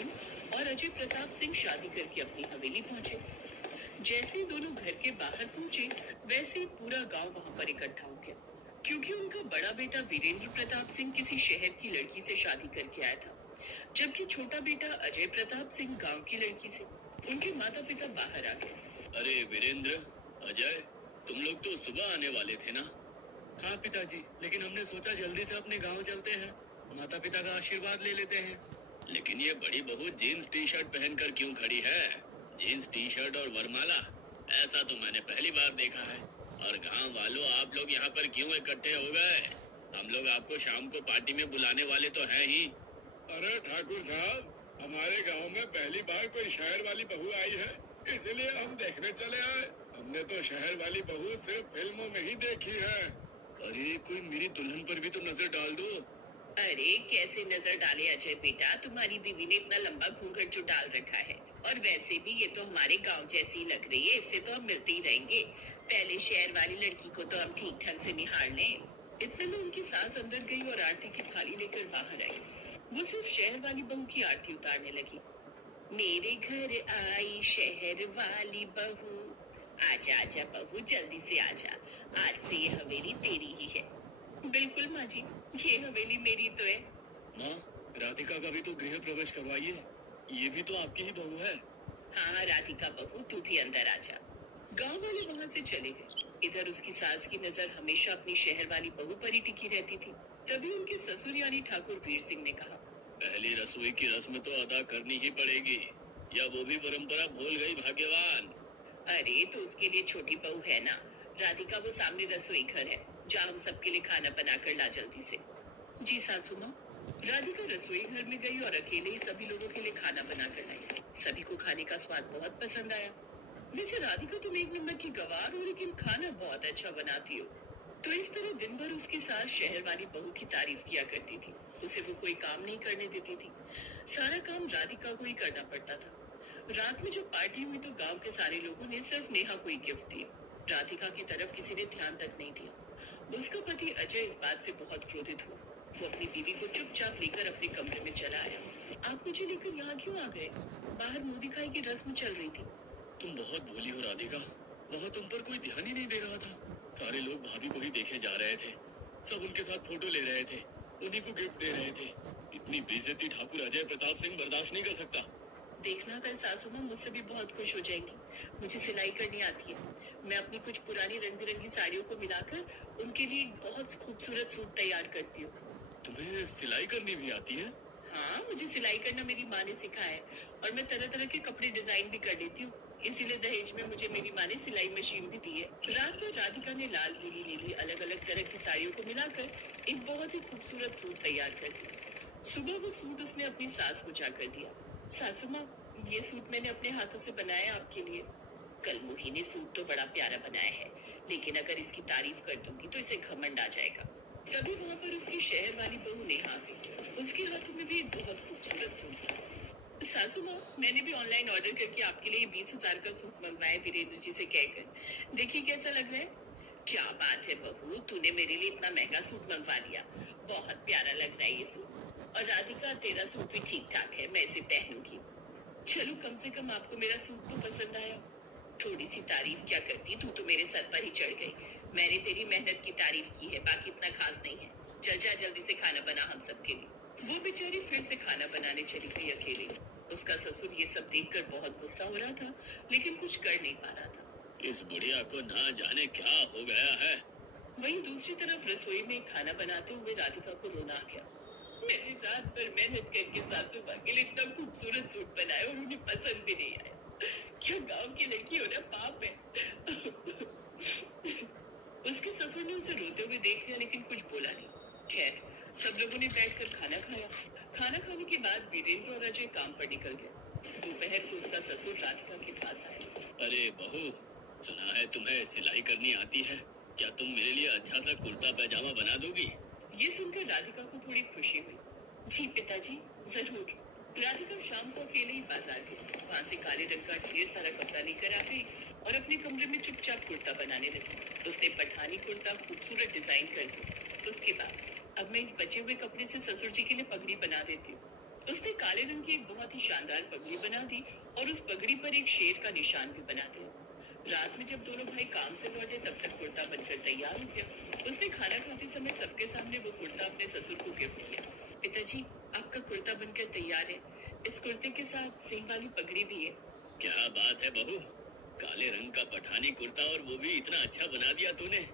और अजय प्रताप सिंह शादी करके अपनी हवेली पहुंचे। जैसे ही दोनों घर के बाहर पहुंचे, वैसे ही पूरा गांव वहां पर इकट्ठा हो गया, क्योंकि उनका बड़ा बेटा वीरेंद्र प्रताप सिंह किसी शहर की लड़की से शादी करके आया था, जबकि छोटा बेटा अजय प्रताप सिंह गांव की लड़की से। उनके माता पिता बाहर आ गए। अरे वीरेंद्र, अजय, तुम लोग तो सुबह आने वाले थे ना? हाँ पिताजी, लेकिन हमने सोचा जल्दी से अपने गांव चलते हैं, माता पिता का आशीर्वाद ले लेते हैं। लेकिन ये बड़ी बहू जीन्स टी शर्ट पहनकर क्यों खड़ी है? जीन्स टी शर्ट और वरमाला, ऐसा तो मैंने पहली बार देखा है। और गांव वालों, आप लोग यहाँ पर क्यों इकट्ठे हो गए? हम लोग आपको शाम को पार्टी में बुलाने वाले तो हैं ही। अरे ठाकुर साहब, हमारे गांव में पहली बार कोई शहर वाली बहू आई है, इसलिए हम देखने चले आए। हमने तो शहर वाली बहू सिर्फ फिल्मों में ही देखी है। अरे कोई मेरी दुल्हन पर भी तो नजर डाल दो। अरे कैसे नजर डाले अजय बेटा, तुम्हारी बीवी ने इतना लंबा घूंघट जो डाल रखा है, और वैसे भी ये तो हमारे गांव जैसी लग रही है, इससे तो हम मिलते ही रहेंगे। पहले शहर वाली लड़की को तो हम ठीक ढंग से निहार लें। इतने में उनकी सास अंदर गई और आरती की थाली लेकर बाहर आई। वो सिर्फ शहर वाली बहू की आरती उतारने लगी। मेरे घर आई शहर वाली बहू, आजा आजा बहू, जल्दी से आजा, आज से ये हवेली तेरी ही है। बिल्कुल माँ जी, ये हवेली मेरी तो है। माँ, राधिका का भी तो गृह प्रवेश करवाइए, ये भी तो आपकी ही बहू है। हाँ राधिका बहू, तू भी अंदर आजा। गांव वाले वहाँ से चले गए। इधर उसकी सास की नजर हमेशा अपनी शहर वाली बहू पर ही टिकी रहती थी। तभी उनके ससुर यानी ठाकुर वीर सिंह ने कहा, पहली रसोई की रस्म तो अदा करनी ही पड़ेगी, या वो भी परंपरा भूल गई भाग्यवान। अरे तो उसके लिए छोटी बहू है ना राधिका, वो सामने रसोई घर है, जा हम सबके लिए खाना बनाकर ला जल्दी से। जी सासू माँ। राधिका रसोई घर में गई और अकेले ही सभी लोगों के लिए खाना बनाकर लाई। सभी को खाने का स्वाद बहुत पसंद आया। वैसे राधिका तुम एक नंबर की गवार हो, लेकिन खाना बहुत अच्छा बनाती हो। तो इस तरह दिन भर उसकी सास शहर वाली बहू की तारीफ किया करती थी। उसे वो कोई काम नहीं करने देती थी, सारा काम राधिका को ही करना पड़ता था। रात में जब पार्टी हुई तो गांव के सारे लोगों ने सिर्फ नेहा को ही गिफ्ट दिया, राधिका की तरफ किसी ने ध्यान तक नहीं दिया। उसका पति अजय इस बात से बहुत क्रोधित हुआ। वो अपनी बीवी को चुपचाप लेकर अपने कमरे में चला आया। आप मुझे लेकर यहाँ क्यों आ गए? बाहर मुंह दिखाई की रस्म चल रही थी। तुम बहुत भोली हो राधिका, वहाँ तुम पर कोई ध्यान ही नहीं दे रहा था। सारे लोग भाभी को ही देखे जा रहे थे, सब उनके साथ फोटो ले रहे थे, उन्हीं को गिफ्ट दे रहे थे। इतनी बेइज्जती ठाकुर अजय प्रताप सिंह बर्दाश्त नहीं कर सकता। देखना कल सासू माँ मुझसे भी बहुत खुश हो जाएंगी। मुझे सिलाई करनी आती है। मैं अपनी कुछ पुरानी रंग बिरंगी साड़ियों को मिलाकर उनके लिए एक बहुत खूबसूरत सूट तैयार करती हूँ। तुम्हें सिलाई करनी भी आती है? हाँ, मुझे सिलाई करना मेरी माँ ने सिखाया है, और मैं तरह तरह के कपड़े डिजाइन भी कर लेती हूँ। इसीलिए दहेज में मुझे मेरी माँ ने सिलाई मशीन भी दी है। रात को राधिका ने लाल, पीली, नीली अलग अलग तरह की साड़ियों को मिलाकर एक बहुत ही खूबसूरत सूट तैयार कर दिया। सुबह वो सूट उसने अपनी सास को जाकर दिया। सासू माँ, ये सूट मैंने अपने हाथों से बनाया आपके लिए। कल मोही ने सूट तो बड़ा प्यारा बनाया है, लेकिन अगर इसकी तारीफ कर दूंगी तो इसे घमंड आ जाएगा। तभी वहाँ पर उसकी शहर वाली बहू नेहा आ गई। उसके हाथों में भी एक बहुत खूबसूरत सूट था। सासू माँ, मैंने भी ऑनलाइन ऑर्डर करके आपके लिए 20,000 का सूट मंगवाया वीरेंद्र जी से कहकर। देखिए कैसा लग रहा है। क्या बात है बहू, तूने मेरे लिए इतना महंगा सूट मंगवा लिया। बहुत प्यारा लग रहा है ये सूट। और राधिका, तेरा सूट भी ठीक ठाक है, मैं इसे पहनूंगी। चलो, कम से कम आपको मेरा सूट तो पसंद आया। थोड़ी सी तारीफ क्या करती, तू तो मेरे सर पर ही चढ़ गई। मैंने तेरी मेहनत की तारीफ की है, बाकी इतना खास नहीं है। चल जा, जल्दी से खाना बना हम सबके लिए। वो बेचारी फिर से खाना बनाने चली गई अकेले। उसका ससुर ये सब देखकर बहुत गुस्सा हो रहा था, लेकिन कुछ कर नहीं पा रहा था। इस बुढ़िया को ना जाने क्या हो गया है। वहीं दूसरी तरफ रसोई में खाना बनाते हुए राधिका को रोना आ गया। मैंने रात भर मेहनत करके सासू माँ के लिए इतना खूबसूरत सूट बनाया और उन्हें पसंद भी नहीं आया। क्या गांव की लड़की होना पाप है? उसके ससुर ने उसे रोते हुए देख लिया, लेकिन कुछ बोला नहीं। खैर, सब लोगों ने बैठकर खाना खाया। खाना खाने के बाद वीरेंद्र और अजय काम पर निकल गए। दोपहर को उसका ससुर राधिका के पास आया। अरे बहू, सुना है तुम्हें सिलाई करनी आती है, क्या तुम मेरे लिए अच्छा सा कुर्ता पैजामा बना दोगी? ये सुनकर राधिका को थोड़ी खुशी हुई। जी पिताजी, जरूर। राधिका शाम को अकेले ही बाजार गई। वहाँ से काले रंग का ढेर सारा कपड़ा लेकर आ गई और अपने कमरे में चुपचाप कुर्ता बनाने लगी। उसने पठानी कुर्ता खूबसूरत डिजाइन कर दी। उसके बाद, अब मैं इस बचे हुए कपड़े से ससुर जी के लिए पगड़ी बना देती हूँ। उसने काले रंग की एक बहुत ही की शानदार पगड़ी बना दी और उस पगड़ी पर एक शेर का निशान भी बना दिया। रात में जब दोनों भाई काम से लौटे तब तक कुर्ता बनकर तैयार हो गया। उसने खाना खाते समय सबके सामने वो कुर्ता अपने ससुर को गिफ्ट किया। पिताजी, आपका कुर्ता बनकर तैयार है। इस कुर्ते के साथ सिंह वाली पगड़ी भी है। क्या बात है बहू, काले रंग का पठानी कुर्ता और वो भी इतना अच्छा बना दिया तूने।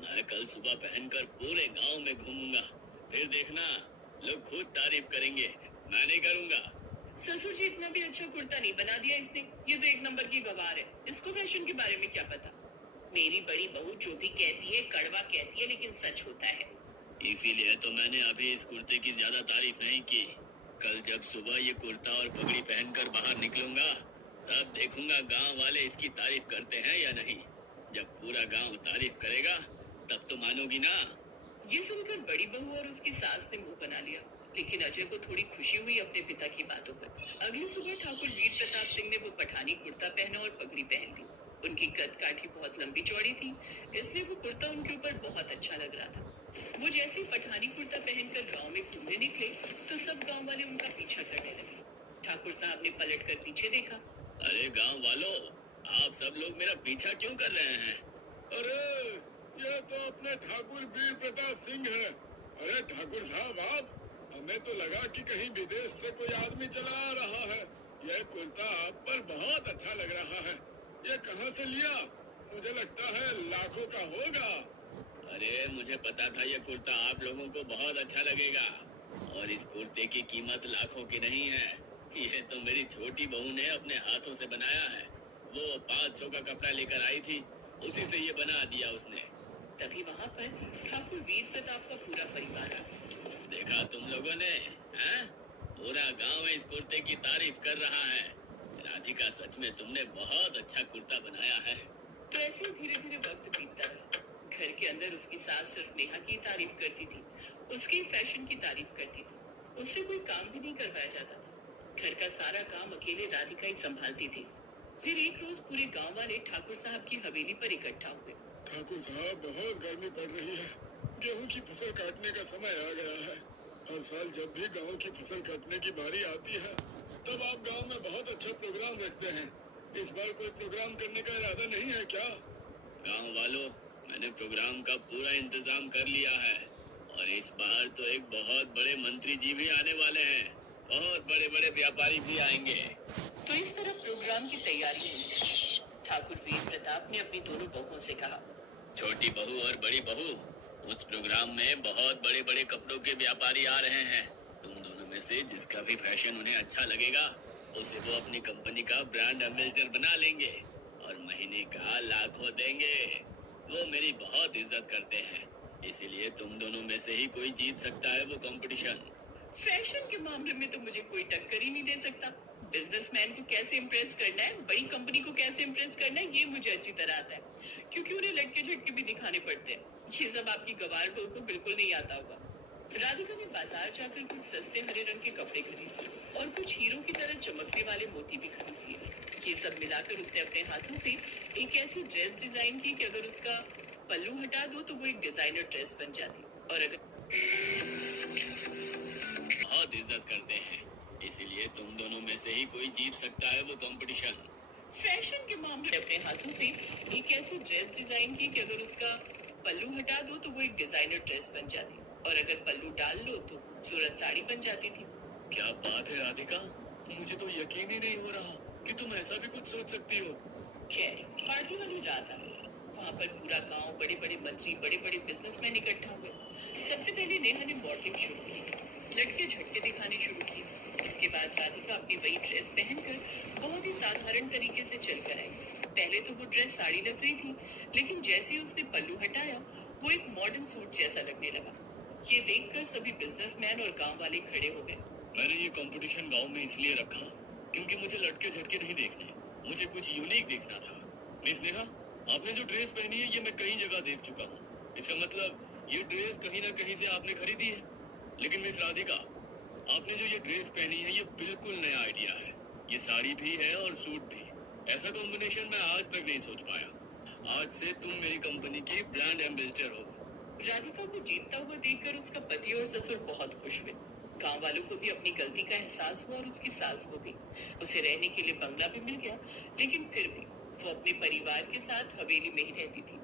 मैं कल सुबह पहनकर पूरे गांव में घूमूंगा, फिर देखना लोग खुद तारीफ करेंगे, मैं नहीं करूंगा। ससुर जी, इतना भी अच्छा कुर्ता नहीं बना दिया इसने। ये तो एक नंबर की गवार है। इसको फैशन के बारे में क्या पता। मेरी बड़ी बहू जो भी कहती है कड़वा कहती है, लेकिन सच होता है। इसीलिए तो मैंने अभी इस कुर्ते की ज्यादा तारीफ नहीं की। कल जब सुबह ये कुर्ता और पगड़ी पहनकर बाहर निकलूंगा तब देखूंगा गांव वाले इसकी तारीफ करते हैं या नहीं। जब पूरा गांव तारीफ करेगा तब तो मानोगी ना। ये सुनकर बड़ी बहू और उसकी सास ने मुंह बना लिया, लेकिन अजय को थोड़ी खुशी हुई अपने पिता की बातों पर। अगली सुबह ठाकुर वीर प्रताप सिंह ने वो पठानी कुर्ता पहना और पगड़ी पहन ली। उनकी कद काठी बहुत लंबी चौड़ी थी, इसलिए वो कुर्ता उनके ऊपर बहुत अच्छा लग रहा था। वो जैसे ही पठानी कुर्ता पहनकर गांव में घूमने निकले तो सब गांव वाले उनका पीछा करने लगे। ठाकुर साहब ने पलटकर पीछे देखा। अरे गांव वालों, आप सब लोग मेरा पीछा क्यों कर रहे हैं? अरे ये तो अपने ठाकुर वीर प्रताप सिंह है। अरे ठाकुर साहब आप, हमें तो लगा कि कहीं विदेश से कोई आदमी चला आ रहा है। यह कुर्ता आप पर बहुत अच्छा लग रहा है। ये कहाँ से लिया? मुझे लगता है लाखों का होगा। अरे मुझे पता था ये कुर्ता आप लोगों को बहुत अच्छा लगेगा, और इस कुर्ते की कीमत लाखों की नहीं है। ये तो मेरी छोटी बहू ने अपने हाथों से बनाया है। वो 500 का कपड़ा लेकर आई थी, उसी से ये बना दिया उसने। तभी वहाँ पर ठाकुर वीर प्रताप का पूरा परिवार आ गया। देखा तुम लोगों ने, हैं? पूरा गांव इस कुर्ते की तारीफ कर रहा है। राधिका, सच में तुमने बहुत अच्छा कुर्ता बनाया है। तो ऐसे ही धीरे धीरे वक्त बीतता रहा। घर के अंदर उसकी सास सिर्फ नेहा की तारीफ करती थी, उसके फैशन की तारीफ करती थी। उससे कोई काम भी नहीं करवाया जाता था। घर का सारा काम अकेले राधिका ही संभालती थी। फिर एक रोज पूरे गांव वाले ठाकुर साहब की हवेली पर इकट्ठा हुए। ठाकुर साहब, बहुत गर्मी पड़ रही है। गेहूं की फसल काटने का समय आ गया है। हर साल जब भी गांव की फसल काटने की बारी आती है तब आप गांव में बहुत अच्छा प्रोग्राम रखते हैं। इस बार कोई प्रोग्राम करने का इरादा नहीं है क्या? गांव वालों, मैंने प्रोग्राम का पूरा इंतजाम कर लिया है, और इस बार तो एक बहुत बड़े मंत्री जी भी आने वाले हैं। बहुत बड़े बड़े व्यापारी भी आएंगे। तो इस तरह प्रोग्राम की तैयारी हुई। ठाकुर वीर प्रताप ने अपनी दोनों बहुओं से कहा, छोटी बहू और बड़ी बहू, उस प्रोग्राम में बहुत बड़े बड़े कपड़ों के व्यापारी आ रहे हैं। तुम दोनों में से जिसका भी फैशन उन्हें अच्छा लगेगा उसे वो अपनी कंपनी का ब्रांड एम्बेसडर बना लेंगे और महीने का लाखों देंगे। वो मेरी बहुत इज्जत करते हैं, इसीलिए तुम दोनों में से ही कोई जीत सकता है वो कंपटीशन। फैशन के मामले में तो मुझे कोई टक्कर ही नहीं दे सकता। बिजनेसमैन को कैसे इम्प्रेस करना है, बड़ी कंपनी को कैसे इम्प्रेस करना है, ये मुझे अच्छी तरह आता है, क्योंकि उन्हें लटके झटके भी दिखाने पड़ते हैं। ये सब आपकी गवार बहू को बिल्कुल नहीं आता होगा। राधिका ने बाजार जाकर कुछ सस्ते हरे रंग के कपड़े खरीदे और कुछ हीरो की तरह चमकने वाले मोती भी खरीद लिए। ये सब मिलाकर उसने अपने हाथों से एक ऐसी ड्रेस डिजाइन की कि अगर उसका पल्लू हटा दो तो वो एक डिजाइनर ड्रेस बन जाती, और अगर बहुत इज्जत करते हैं, इसीलिए तुम दोनों में से ही कोई जीत सकता है वो कंपटीशन। फैशन के मामले में अपने हाथों से एक ऐसी ड्रेस डिजाइन की कि अगर उसका पल्लू हटा दो तो वो एक डिजाइनर ड्रेस बन जाती, और अगर पल्लू डाल लो तो खूबसूरत साड़ी बन जाती थी। क्या बात है राधिका, मुझे तो यकीन ही नहीं हो रहा कि तुम ऐसा भी कुछ सोच सकती हो। खैर, पार्टी वाली रात आ गई। वहाँ पर पूरा गांव, बड़े बड़े मंत्री, बड़े बड़े बिजनेसमैन इकट्ठा हुए। सबसे पहले नेहा ने मॉडलिंग शुरू की, लटके झटके दिखाने शुरू किए। उसके बाद राधिका अपनी वही ड्रेस पहनकर बहुत ही साधारण तरीके से चलकर आई। पहले तो वो ड्रेस साड़ी लग रही थी, लेकिन जैसे ही उसने पल्लू हटाया वो एक मॉडर्न सूट जैसा लगने लगा। ये देखकर सभी बिजनेसमैन और गांव वाले खड़े हो गए। मैंने ये कंपटीशन गांव में इसलिए रखा क्योंकि मुझे लटके झटके नहीं देखने, मुझे कुछ यूनिक देखना था। मिस नेहा, आपने जो ड्रेस पहनी है ये मैं कई जगह देख चुका हूँ। इसका मतलब ये ड्रेस कहीं ना कहीं से आपने खरीदी है। लेकिन मिस राधिका, आपने जो ये ड्रेस पहनी है ये बिल्कुल नया आइडिया है। ये साड़ी भी है और सूट भी। ऐसा कॉम्बिनेशन मैं आज तक नहीं सोच पाया। आज से तुम मेरी कंपनी की ब्रांड एम्बेसडर हो। राधिका को जीतता हुआ देखकर उसका पति और ससुर बहुत खुश हुए। गांव वालों को भी अपनी गलती का एहसास हुआ और उसकी सास को भी। उसे रहने के लिए बंगला भी मिल गया, लेकिन फिर भी वो अपने परिवार के साथ हवेली में ही रहती थी।